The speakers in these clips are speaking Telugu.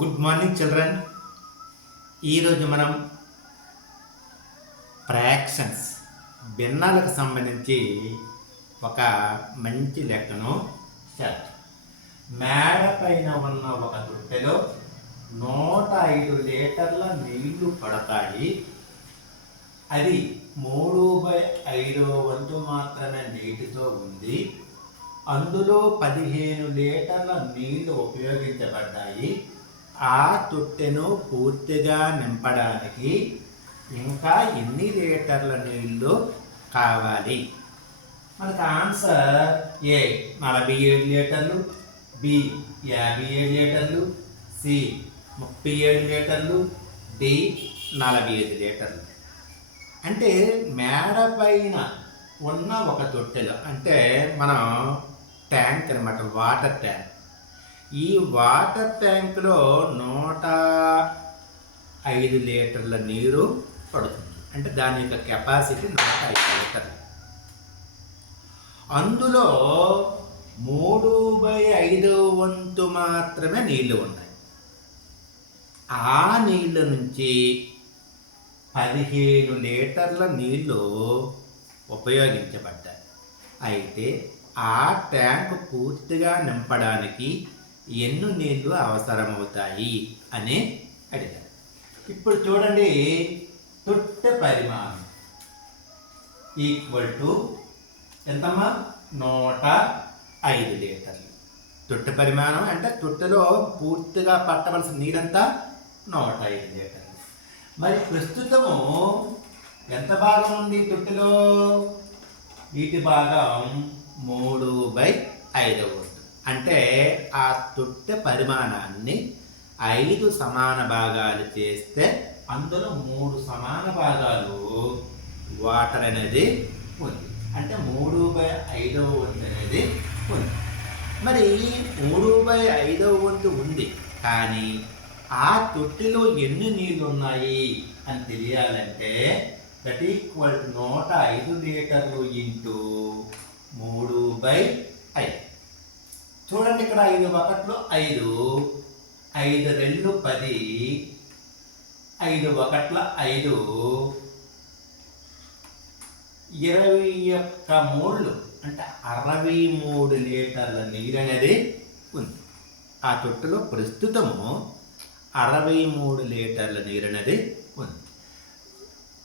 Good morning children. ఈరోజు మనం ఫ్రాక్షన్స్ భిన్నాలకు సంబంధించి ఒక మంచి లెక్కను చేద్దాం. మేడ పైన ఉన్న ఒక తొట్టెలో 105 లీటర్ల నీళ్లు పడతాయి. అది 3/5 వంతు మాత్రమే నీటితో ఉంది. అందులో 15 లీటర్ల నీళ్లు ఉపయోగించబడ్డాయి. ఆ తొట్టెను పూర్తిగా నింపడానికి ఇంకా ఎన్ని లీటర్ల నీళ్లు కావాలి? మనకు ఆన్సర్ ఏ 47 లీటర్లు, బి 57 లీటర్లు, సి 37 లీటర్లు, డి 45 లీటర్లు. అంటే మేడ పైన ఉన్న ఒక తొట్టెలో, అంటే మనం ట్యాంక్ అనమాట, వాటర్ ట్యాంక్. ఈ వాటర్ ట్యాంకులో 105 లీటర్ల నీరు పడుతుంది. అంటే దాని యొక్క కెపాసిటీ 105 లీటర్లు. అందులో 3/5 వంతు మాత్రమే నీళ్లు ఉన్నాయి. ఆ నీళ్ళ నుంచి 15 లీటర్ల నీళ్లు ఉపయోగించబడ్డాయి. అయితే ఆ ట్యాంకు పూర్తిగా నింపడానికి ఎన్ని నీళ్లు అవసరమవుతాయి అని అడిగారు. ఇప్పుడు చూడండి, తొట్టె పరిమాణం ఈక్వల్ టు ఎంతమ్మా? 105 లీటర్లు. తొట్టె పరిమాణం అంటే తొట్టెలో పూర్తిగా పట్టవలసిన నీరంతా 105 లీటర్లు. మరి ప్రస్తుతము ఎంత భాగం ఉంది తొట్టెలో? వీటి భాగం 3/5 వంతు. అంటే ఆ తొట్టె పరిమాణాన్ని 5 సమాన భాగాలు చేస్తే అందులో 3 సమాన భాగాలు వాటర్ అనేది ఉంది. అంటే 3/5 వంతు అనేది ఉంది. మరి 3/5 వంతు ఉంది, కానీ ఆ తొట్టిలో ఎన్ని నీళ్ళు ఉన్నాయి అని తెలియాలంటే దట్ ఈక్వల్ 105 లీటర్లు ఇంటూ 3/5. చూడండి, ఇక్కడ 5 ఒకట్లు 5, 5 2 10, 5 ఒకట్ల 5, 21 మూళ్ళు అంటే 63 లీటర్ల నీరు అనేది ఉంది. ఆ తొట్టులో ప్రస్తుతము 63 లీటర్ల నీరు అనేది ఉంది.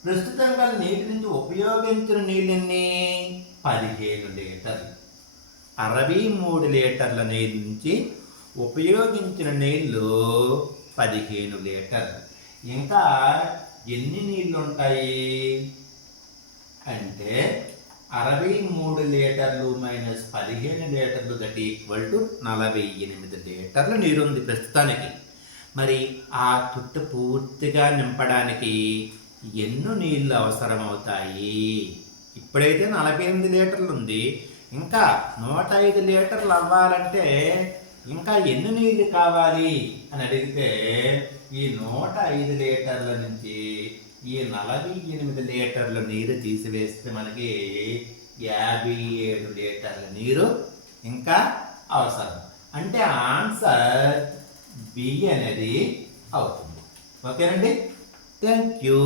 ప్రస్తుతంగా నీటి నుంచి ఉపయోగించిన నీళ్ళని 15 లీటర్లు. 63 లీటర్ల నీళ్ళ నుంచి ఉపయోగించిన నీళ్ళు 15 లీటర్లు. ఇంకా ఎన్ని నీళ్ళు ఉంటాయి అంటే 63 లీటర్లు మైనస్ 15 లీటర్లు దట్ ఈక్వల్ టు 48 లీటర్ల నీరు ఉంది ప్రస్తుతానికి. మరి ఆ తొట్టె పూర్తిగా నింపడానికి ఎన్ని నీళ్ళు అవసరమవుతాయి? ఇప్పుడైతే 48 లీటర్లు ఉంది. ఇంకా 105 లీటర్లు అవ్వాలంటే ఇంకా ఎన్ని నీళ్ళు కావాలి అని అడిగితే ఈ 105 లీటర్ల నుంచి ఈ 48 లీటర్ల నీరు తీసివేస్తే మనకి 57 లీటర్ల నీరు ఇంకా అవసరం. అంటే ఆన్సర్ బి అనేది అవుతుంది. ఓకేనండి, థ్యాంక్ యూ.